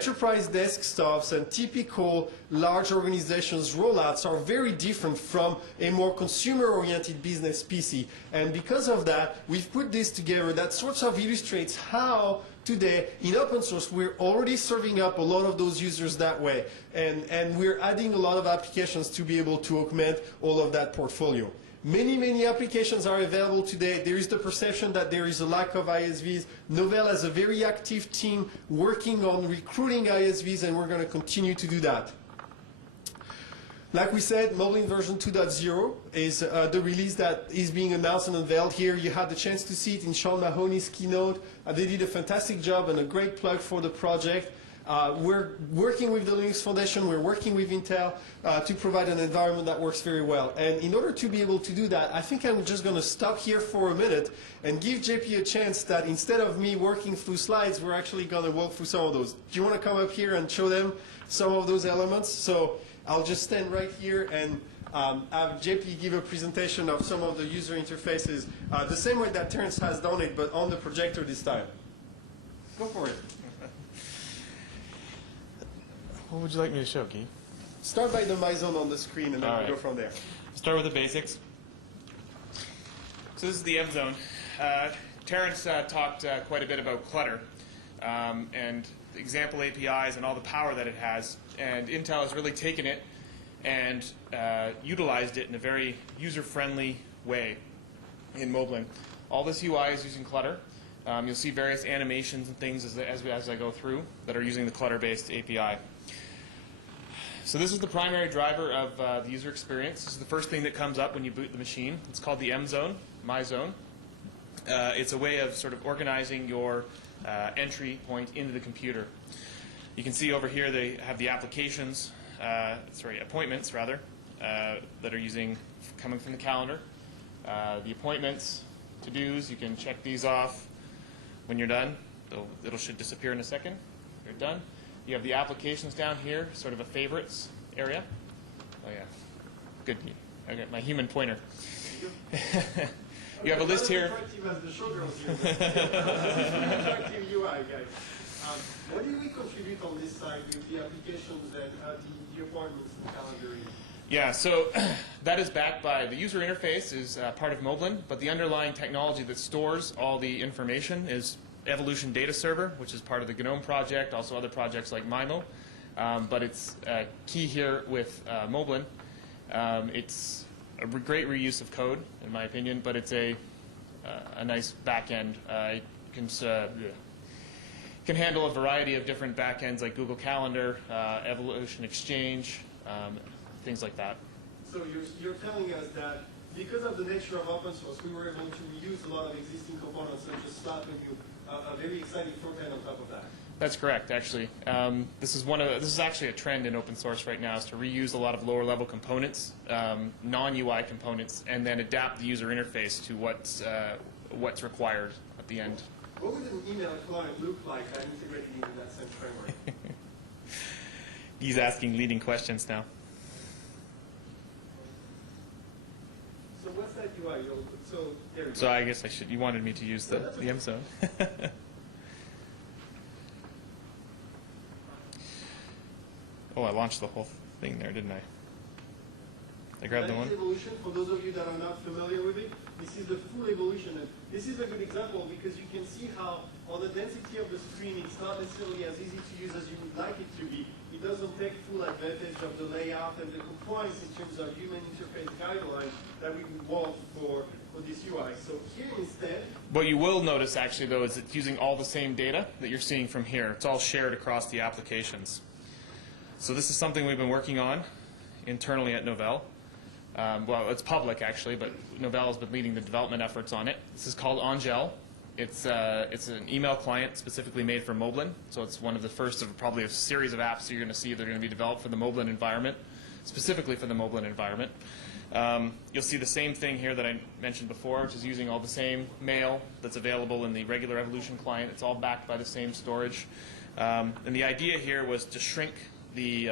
Enterprise desktops and typical large organizations rollouts are very different from a more consumer-oriented business PC. And because of that, we've put this together that sort of illustrates how today in open source we're already serving up a lot of those users that way. And we're adding a lot of applications to be able to augment all of that portfolio. Many applications are available today. There is the perception that there is a lack of ISVs. Novell has a very active team working on recruiting ISVs, and we're going to continue to do that. Like we said, Moblin version 2.0 is the release that is being announced and unveiled here. You had the chance to see it in Sean Mahoney's keynote. They did a fantastic job and a great plug for the project. We're working with the Linux Foundation, we're working with Intel to provide an environment that works very well. And in order to be able to do that, I think I'm just going to stop here for a minute and give JP a chance that instead of me working through slides, we're actually going to walk through some of those. Do you want to come up here and show them some of those elements? So I'll just stand right here and have JP give a presentation of some of the user interfaces, the same way that Terence has done it, but on the projector this time. Go for it. What would you like me to show, Guy? Start by the My Zone on the screen, and then we'll go from there. Start with the basics. So this is the M Zone. Terence talked quite a bit about clutter and example APIs and all the power that it has. And Intel has really taken it and utilized it in a very user-friendly way in Moblin. All this UI is using clutter. You'll see various animations and things as I go through that are using the clutter-based API. So this is the primary driver of the user experience. This is the first thing that comes up when you boot the machine. It's called the M Zone, My Zone. It's a way of sort of organizing your entry point into the computer. You can see over here they have the applications, appointments rather, that are coming from the calendar. The appointments, to-dos, you can check these off when you're done. It should disappear in a second. You're done. You have the applications down here, sort of a favorites area. Oh yeah, good. Okay, my human pointer. You have a list here. What do we contribute on this side with the applications and the appointments and calendaring? Yeah, so that is backed by the user interface is part of Moblin, but the underlying technology that stores all the information is Evolution Data Server, which is part of the GNOME project, also other projects like MIMO. But it's key here with Moblin. It's a great reuse of code, in my opinion, but it's a nice back-end. It can handle a variety of different back-ends like Google Calendar, Evolution Exchange, things like that. So you're telling us that because of the nature of open source, we were able to reuse a lot of existing components and just start with you a very exciting front end on top of that. That's correct, actually. This is actually a trend in open source right now, is to reuse a lot of lower level components, non-UI components, and then adapt the user interface to what's required at the end. What would an email client look like that integrated into that same framework? He's asking leading questions now. So what's that UI? So I guess you wanted me to use the M Zone. Oh, I launched the whole thing there, didn't I? I grabbed the one. Evolution, for those of you that are not familiar with it, this is the full evolution. And this is a good example because you can see how on the density of the screen, it's not necessarily as easy to use as you would like it to be. It doesn't take full advantage of the layout and the compliance in terms of human interface guidelines that we would want for this UI. So here instead... What you will notice actually though is it's using all the same data that you're seeing from here. It's all shared across the applications. So this is something we've been working on internally at Novell. Well, it's public actually, but Novell has been leading the development efforts on it. This is called Angel. It's an email client specifically made for Moblin. So it's one of the first of probably a series of apps that you're going to see that are going to be developed for the Moblin environment, specifically for the Moblin environment. You'll see the same thing here that I mentioned before, which is using all the same mail that's available in the regular Evolution client. It's all backed by the same storage. And the idea here was to shrink the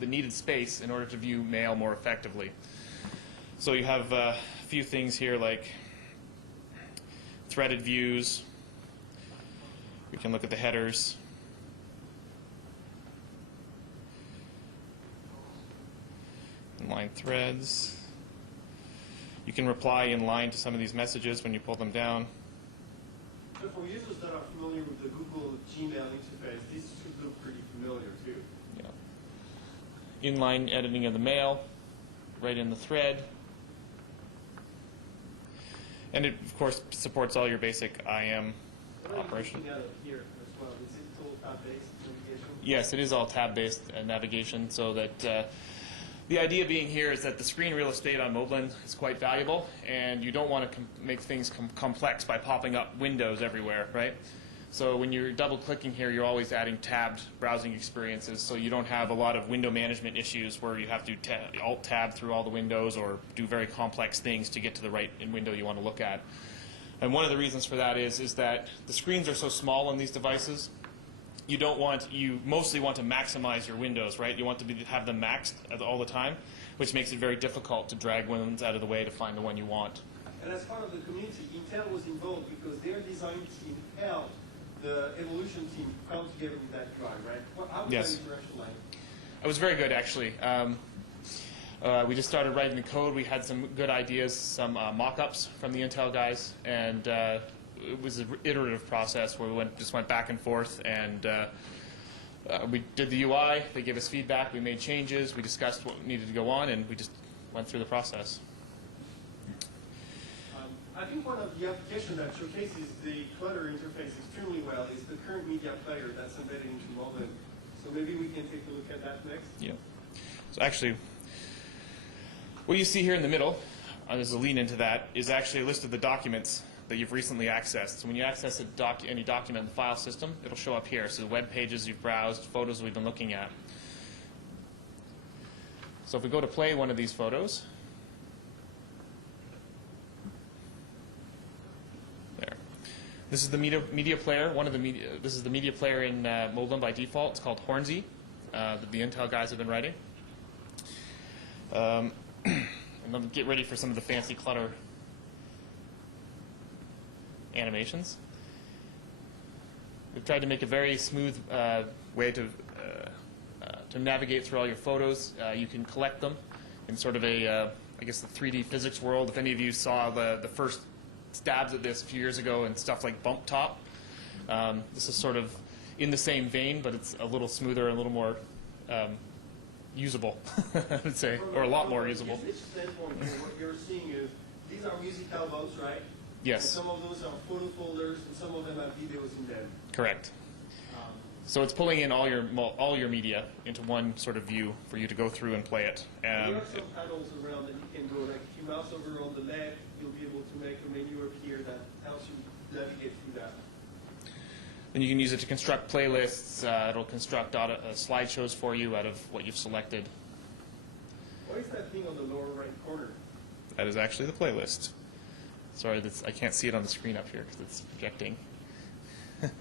needed space in order to view mail more effectively. So you have a few things here like threaded views. We can look at the headers. Align threads. You can reply in line to some of these messages when you pull them down. So for users that are familiar with the Google Gmail interface, this should look pretty familiar too. Yeah. Inline editing of the mail, right in the thread. And it, of course, supports all your basic IM operation. Out of here as well. Is it all tab-based navigation? Yes, it is all tab-based navigation, so that the idea being here is that the screen real estate on Moblin is quite valuable, and you don't want to make things complex by popping up windows everywhere, right? So when you're double-clicking here, you're always adding tabbed browsing experiences, so you don't have a lot of window management issues where you have to alt-tab through all the windows or do very complex things to get to the right window you want to look at. And one of the reasons for that is that the screens are so small on these devices. You mostly want to maximize your windows, right? You want to have them maxed all the time, which makes it very difficult to drag ones out of the way to find the one you want. And as part of the community, Intel was involved because their design team helped the evolution team come together with that UI, right? How was Yes. that interaction like? It was very good, actually. We just started writing the code. We had some good ideas, some mock-ups from the Intel guys, and it was an iterative process where we just went back and forth, and we did the UI. They gave us feedback. We made changes. We discussed what needed to go on, and we just went through the process. I think one of the applications that showcases the Clutter interface extremely well is the current media player that's embedded into Moblin. So maybe we can take a look at that next. Yeah. So actually, what you see here in the middle, there's a lean into that, is actually a list of the documents that you've recently accessed. So when you access any document in the file system, it'll show up here. So the web pages you've browsed, photos we've been looking at. So if we go to play one of these photos, there. This is the media player. This is the media player in Moblin by default. It's called Hornsey, that the Intel guys have been writing. And then get ready for some of the fancy Clutter animations. We've tried to make a very smooth way to navigate through all your photos. You can collect them in sort of a, I guess, the 3D physics world. If any of you saw the first stabs at this a few years ago and stuff like Bump Top, this is sort of in the same vein, but it's a little smoother and a little more usable, I would say, or a lot more usable. From a usage standpoint, what you're seeing is these are music albums, right? Yes. And some of those are photo folders, and some of them have videos in them. Correct. So it's pulling in all your media into one sort of view for you to go through and play it. There are some panels around that you can go, like if you mouse over on the left, you'll be able to make a menu appear that helps you navigate through that. And you can use it to construct playlists. It'll construct slideshows for you out of what you've selected. What is that thing on the lower right corner? That is actually the playlist. Sorry, I can't see it on the screen up here because it's projecting. So if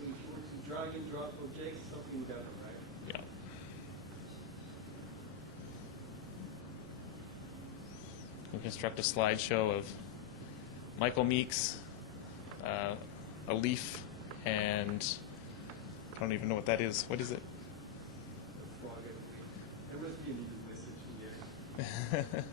you were to drag and drop objects, something better, right? Yeah. We construct a slideshow of Michael Meeks, a leaf, and I don't even know what that is. What is it? There must be a little message in there.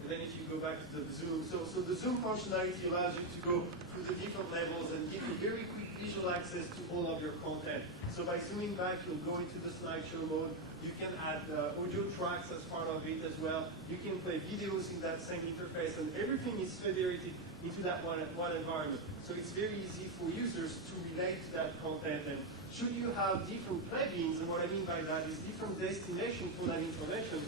And then if you go back to the zoom, so the zoom functionality allows you to go through the different levels and give you very quick visual access to all of your content. So by zooming back, you'll go into the slideshow mode. You can add audio tracks as part of it as well. You can play videos in that same interface, and everything is federated into that one environment. So it's very easy for users to relate to that content. And should you have different plugins, and what I mean by that is different destinations for that information,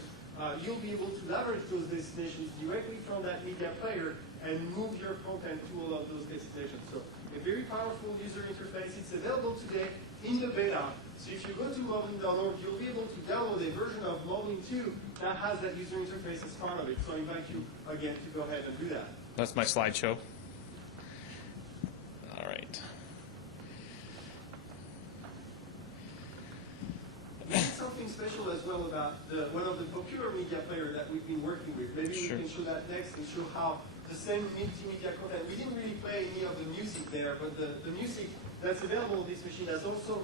you'll be able to leverage those destinations directly from that media player and move your content to all of those destinations. So a very powerful user interface. It's available today in the beta. So if you go to moblin.org, you'll be able to download a version of Moblin 2 that has that user interface as part of it. So I invite you, again, to go ahead and do that. That's my slideshow. All right. There's something special as well about one of the popular media players that we've been working with. Maybe Sure. we can show that next and show how the same multimedia content, we didn't really play any of the music there, but the music that's available on this machine has also